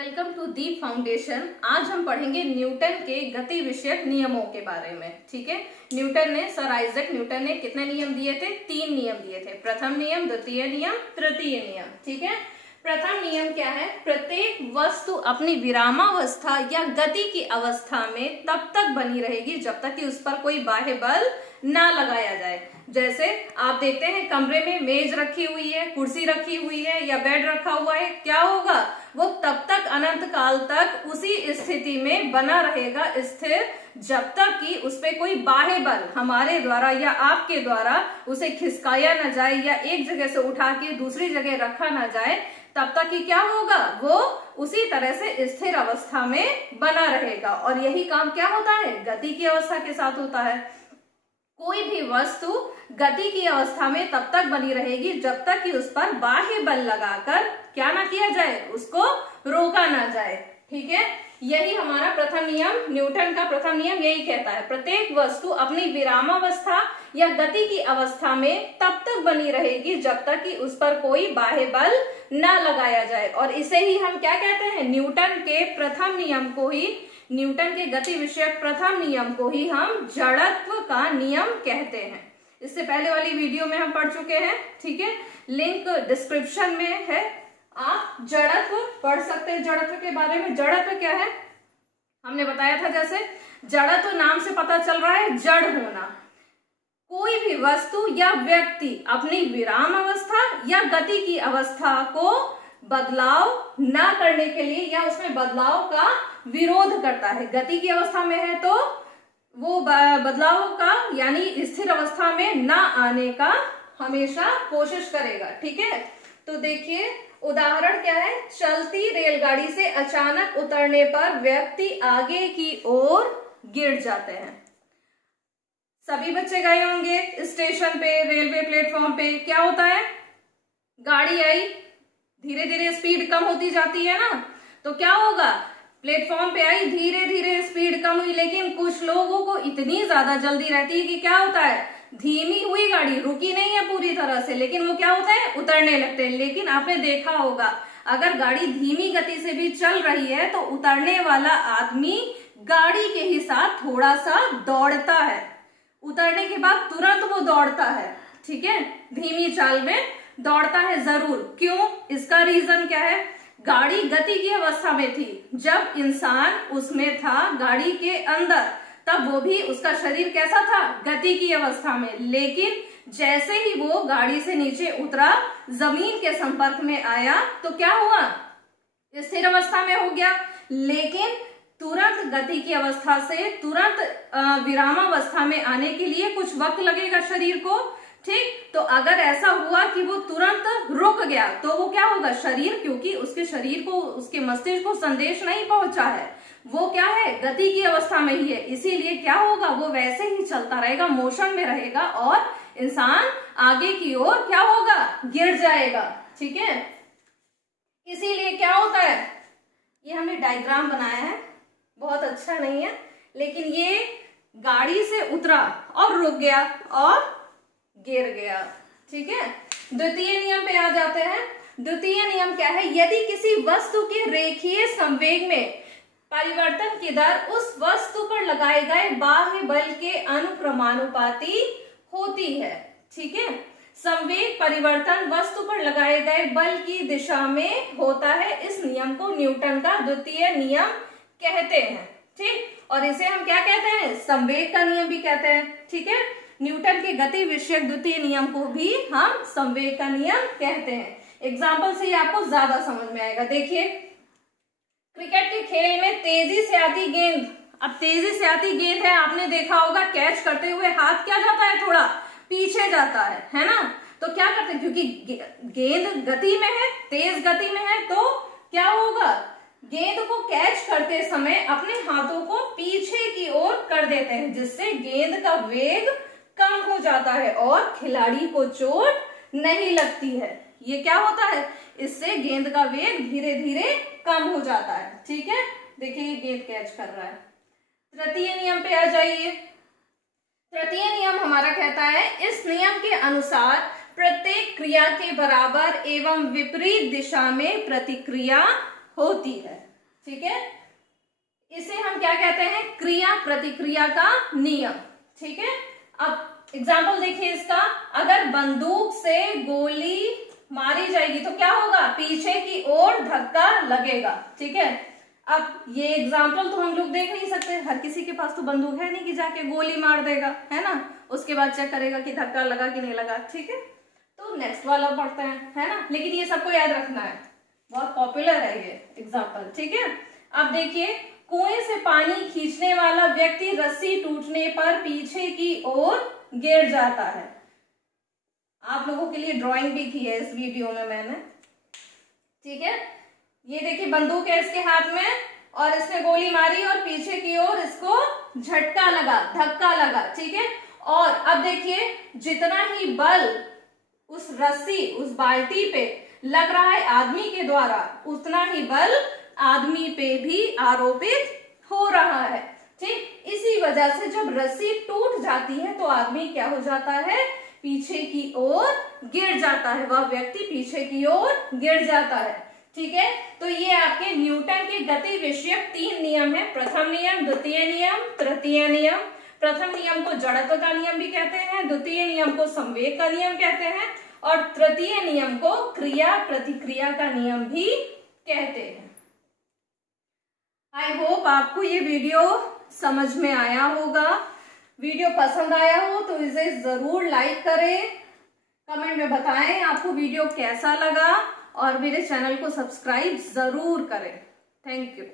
Welcome to Deep foundation. आज हम पढ़ेंगे न्यूटन के गति विषयक नियमों के बारे में। ठीक है, सर आइजैक न्यूटन ने कितने नियम दिए थे? 3 नियम दिए थे। प्रथम नियम, द्वितीय नियम, तृतीय नियम। ठीक है, प्रथम नियम क्या है? प्रत्येक वस्तु अपनी विरामावस्था या गति की अवस्था में तब तक बनी रहेगी जब तक कि उस पर कोई बाह्य बल ना लगाया जाए। जैसे आप देखते हैं कमरे में मेज रखी हुई है, कुर्सी रखी हुई है या बेड रखा हुआ है, क्या होगा? वो तब तक अनंत काल तक उसी स्थिति में बना रहेगा स्थिर, जब तक कि उस पे कोई बाह्य बल हमारे द्वारा या आपके द्वारा उसे खिसकाया न जाए या एक जगह से उठा के दूसरी जगह रखा न जाए। तब तक कि क्या होगा? वो उसी तरह से स्थिर अवस्था में बना रहेगा। और यही काम क्या होता है? गति की अवस्था के साथ होता है। कोई भी वस्तु गति की अवस्था में तब तक बनी रहेगी जब तक कि उस पर बाह्य बल लगाकर क्या ना किया जाए, उसको रोका ना जाए। ठीक है, यही हमारा प्रथम नियम, न्यूटन का प्रथम नियम यही कहता है, प्रत्येक वस्तु अपनी विरामावस्था या गति की अवस्था में तब तक बनी रहेगी जब तक कि उस पर कोई बाह्य बल न लगाया जाए। और इसे ही हम क्या कहते हैं? न्यूटन के प्रथम नियम को ही, न्यूटन के गति विषयक प्रथम नियम को ही हम जड़त्व का नियम कहते हैं। इससे पहले वाली वीडियो में हम पढ़ चुके हैं। ठीक है, लिंक डिस्क्रिप्शन में है, आप जड़त्व पढ़ सकते हैं। जड़त्व के बारे में, जड़त्व क्या है हमने बताया था। जैसे जड़त्व नाम से पता चल रहा है जड़ होना। कोई भी वस्तु या व्यक्ति अपनी विराम अवस्था या गति की अवस्था को बदलाव ना करने के लिए या उसमें बदलाव का विरोध करता है। गति की अवस्था में है तो वो बदलाव का यानी स्थिर अवस्था में ना आने का हमेशा कोशिश करेगा। ठीक है, तो देखिए उदाहरण क्या है? चलती रेलगाड़ी से अचानक उतरने पर व्यक्ति आगे की ओर गिर जाते हैं। सभी बच्चे गए होंगे स्टेशन पे, रेलवे प्लेटफॉर्म पे। क्या होता है? गाड़ी आई, धीरे धीरे स्पीड कम होती जाती है ना, तो क्या होगा? प्लेटफॉर्म पे आई, धीरे धीरे स्पीड कम हुई, लेकिन कुछ लोगों को इतनी ज्यादा जल्दी रहती है कि क्या होता है? धीमी हुई गाड़ी, रुकी नहीं है पूरी तरह से, लेकिन वो क्या होता है? उतरने लगते हैं। लेकिन आपने देखा होगा अगर गाड़ी धीमी गति से भी चल रही है तो उतरने वाला आदमी गाड़ी के ही साथ थोड़ा सा दौड़ता है, उतरने के बाद तुरंत वो दौड़ता है। ठीक है, धीमी चाल में दौड़ता है जरूर। क्यों? इसका रीजन क्या है? गाड़ी गति की अवस्था में थी, जब इंसान उसमें था गाड़ी के अंदर, तब वो भी, उसका शरीर कैसा था? गति की अवस्था में। लेकिन जैसे ही वो गाड़ी से नीचे उतरा, जमीन के संपर्क में आया, तो क्या हुआ? स्थिर अवस्था में हो गया। लेकिन तुरंत गति की अवस्था से तुरंत विरामावस्था में आने के लिए कुछ वक्त लगेगा शरीर को। ठीक, तो अगर ऐसा हुआ कि वो तुरंत रुक गया तो वो क्या होगा? शरीर, क्योंकि उसके शरीर को, उसके मस्तिष्क को संदेश नहीं पहुंचा है, वो क्या है? गति की अवस्था में ही है, इसीलिए क्या होगा? वो वैसे ही चलता रहेगा, मोशन में रहेगा और इंसान आगे की ओर क्या होगा? गिर जाएगा। ठीक है, इसीलिए क्या होता है? ये हमने डायग्राम बनाया है, बहुत अच्छा नहीं है, लेकिन ये गाड़ी से उतरा और रुक गया और गिर गया। ठीक है, द्वितीय नियम पे आ जाते हैं। द्वितीय नियम क्या है? यदि किसी वस्तु के रेखीय संवेग में परिवर्तन की दर उस वस्तु पर लगाए गए बाह्य बल के अनुक्रमानुपाती होती है। ठीक है, संवेग परिवर्तन वस्तु पर लगाए गए बल की दिशा में होता है। इस नियम को न्यूटन का द्वितीय नियम कहते हैं। ठीक, और इसे हम क्या कहते हैं? संवेग का नियम भी कहते हैं। ठीक है, न्यूटन के गति विषयक द्वितीय नियम को भी हम संवेग का नियम कहते हैं। एग्जाम्पल से ही आपको ज्यादा समझ में आएगा। देखिए, क्रिकेट के खेल में तेजी से आती गेंद, अब तेजी से आती गेंद है, आपने देखा होगा कैच करते हुए हाथ क्या जाता है? थोड़ा पीछे जाता है ना? तो क्या करते हैं? क्योंकि गेंद गति में है, तेज गति में है, तो क्या होगा? गेंद को कैच करते समय अपने हाथों को पीछे की ओर कर देते हैं, जिससे गेंद का वेग कम हो जाता है और खिलाड़ी को चोट नहीं लगती है। ये क्या होता है? इससे गेंद का वेग धीरे धीरे कम हो जाता है। ठीक है, देखिए ये गेंद कैच कर रहा है। तृतीय नियम पे आ जाइए। तृतीय नियम हमारा कहता है, इस नियम के अनुसार प्रत्येक क्रिया के बराबर एवं विपरीत दिशा में प्रतिक्रिया होती है। ठीक है, इसे हम क्या कहते हैं, क्रिया प्रतिक्रिया का नियम। ठीक है, अब एग्जाम्पल देखिए इसका, अगर बंदूक से गोली मारी जाएगी तो क्या होगा, पीछे की ओर धक्का लगेगा। ठीक है, अब ये एग्जाम्पल तो हम लोग देख नहीं सकते, हर किसी के पास तो बंदूक है नहीं कि जाके गोली मार देगा, है ना, उसके बाद चेक करेगा कि धक्का लगा कि नहीं लगा। ठीक है, तो नेक्स्ट वाला पढ़ते हैं, है ना, लेकिन ये सबको याद रखना है, बहुत पॉपुलर है ये एग्जाम्पल। ठीक है, अब देखिए, कुएं से पानी खींचने वाला व्यक्ति रस्सी टूटने पर पीछे की ओर गिर जाता है। आप लोगों के लिए ड्राइंग भी की है इस वीडियो में मैंने। ठीक है, ये देखिए बंदूक है इसके हाथ में और इसने गोली मारी और पीछे की ओर इसको झटका लगा, धक्का लगा। ठीक है, और अब देखिए जितना ही बल उस रस्सी, उस बाल्टी पे लग रहा है आदमी के द्वारा, उतना ही बल आदमी पे भी आरोपित हो रहा है। ठीक, इसी वजह से जब रस्सी टूट जाती है तो आदमी क्या हो जाता है, पीछे की ओर गिर जाता है, वह व्यक्ति पीछे की ओर गिर जाता है। ठीक है, तो ये आपके न्यूटन के गति विषयक 3 नियम है। प्रथम नियम, द्वितीय नियम, तृतीय नियम। प्रथम नियम को जड़त्व का नियम भी कहते हैं, द्वितीय नियम को संवेग का नियम कहते हैं और तृतीय नियम को क्रिया प्रतिक्रिया का नियम भी कहते हैं। आई होप आपको ये वीडियो समझ में आया होगा। वीडियो पसंद आया हो तो इसे जरूर लाइक करें, कमेंट में बताएं आपको वीडियो कैसा लगा और मेरे चैनल को सब्सक्राइब जरूर करें। Thank you.